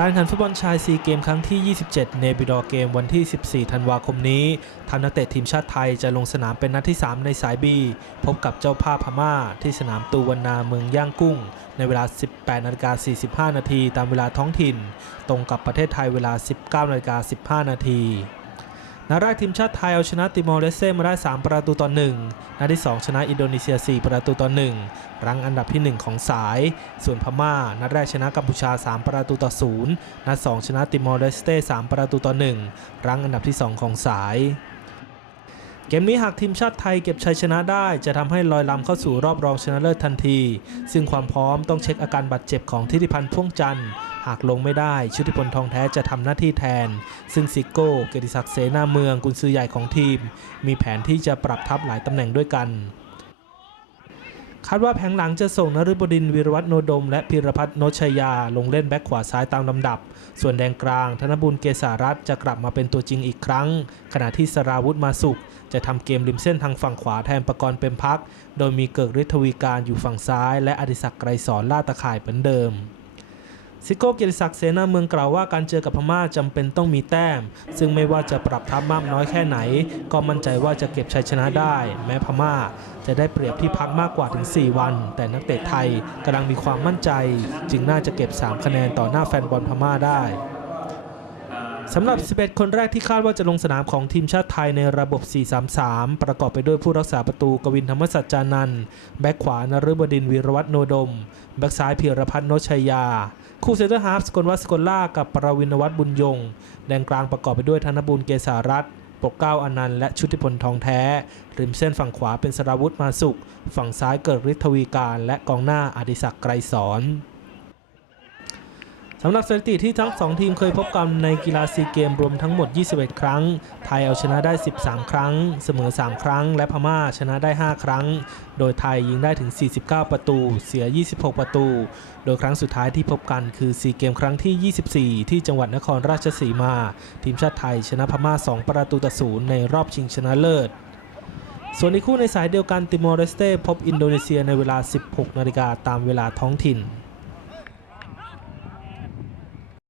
การแข่งขันฟุตบอลชายซีเกมครั้งที่ 27 เนบิดอร์เกมวันที่ 14 ธันวาคมนี้ทัพนักเตะทีมชาติไทยจะลงสนามเป็นนัดที่ 3 ในสายบีพบกับเจ้าภาพพม่า ที่สนามตูวันนาเมืองย่างกุ้ง ในเวลา 18นาฬิกา45 นาทีตามเวลาท้องถิ่น ตรงกับประเทศไทยเวลา 19นาฬิกา15 นาที นัดแรกทีมชาติไทยเอาชนะติมอร์เลสเซ่มาได้ 3 ประตูต่อ1นัดที่ 2 ชนะอินโดนีเซีย 4 ประตูต่อ1 รั้งอันดับที่ 1 ของสาย ส่วนพม่า นัดแรกชนะกัมพูชา 3 ประตูต่อ0นัด 2 ชนะติมอร์เลสเต้3ประตูต่อ1 รั้งอันดับที่ 2 ของสาย เกมนี้หากทีมชาติไทยเก็บชัยชนะได้ จะทำให้ลอยลำเข้าสู่รอบรองชนะเลิศทันที ซึ่งความพร้อมต้องเช็คอาการบาดเจ็บของทิติพันธ์พ่วงจันทร์หากลงไม่ได้ชุติพลทองแท้จะทำหน้าที่แทน ซึ่งซิโก้เกียรติศักดิ์เสนาเมืองกุนซือใหญ่ของทีม มีแผนที่จะปรับทัพหลายตำแหน่งด้วยกัน คาดว่าแผงหลังจะส่งนฤบดินวีรวัฒนโนดม และพิรพัฒน์โนชยา ลงเล่นแบ็คขวาซ้ายตามลำดับ ส่วนแดงกลาง ธนบุญเกษารัตจะกลับมาเป็นตัวจริงอีกครั้ง ขณะที่สราวุธมาสุข จะทำเกมริมเส้นทางฝั่งขวาแทนประกรณ์เป็นพัก โดยมีเกิกฤทธวีการอยู่ฝั่งซ้าย และอดิศักดิ์ไกรสอนล่าตะข่ายเหมือนเดิม ซิโก้เกียรติศักดิ์เสนาเมืองกล่าวว่าการเจอกับพม่าจำเป็นต้องมีแต้ม ซึ่งไม่ว่าจะปรับทัพมากน้อยแค่ไหน ก็มั่นใจว่าจะเก็บชัยชนะได้ แม้พม่า จะได้เปรียบที่พักมากกว่าถึง 4 วัน แต่นักเตะไทยกำลังมีความมั่นใจ จึงน่าจะเก็บ 3 คะแนนต่อหน้าแฟนบอลพม่าได้ สำหรับ 11 คนแรกที่คาดว่าจะลงสนามของทีมชาติไทยในระบบ 4-3-3 ประกอบไปด้วยผู้รักษาประตูกวินธรรมสัจจานันท์แบ็คขวานฤบดินวีรวัฒโนดม แบ็คซ้ายพีรพัฒน์โนชัยยา คู่เซนเตอร์ฮาฟสกลวัฒสกลล่ากับปรวินวัฒน์บุญยง แดนกลางประกอบไปด้วยธนบุญเกษารัตน์ปกเก้าอนันต์และชุติพลทองแท้ ริมเส้นฝั่งขวาเป็นสราวุธมาสุข ฝั่งซ้ายเกิดฤทธวีการ และกองหน้าอดิศักดิ์ไกรสอนำหรับสถิติที่ทั้ง 2 ทีมเคยพบกันในกีฬาซีเกมรวมทั้งหมด 21 ครั้ง ไทยเอาชนะได้ 13 ครั้ง เสมอ 3 ครั้ง และพม่าชนะได้ 5 ครั้ง โดยไทยยิงได้ถึง 49 ประตู เสีย 26 ประตู โดยครั้งสุดท้ายที่พบกันคือซีเกมครั้งที่ 24 ที่จังหวัดนครราชสีมา ทีมชาติไทยชนะพม่า 2 ประตูต่อศูนย์ในรอบชิงชนะเลิศส่วนในคู่ในสายเดียวกันติมอร์เลสเต้พบอินโดนีเซียในเวลา 16 นาฬิกาตามเวลาท้องถิ่น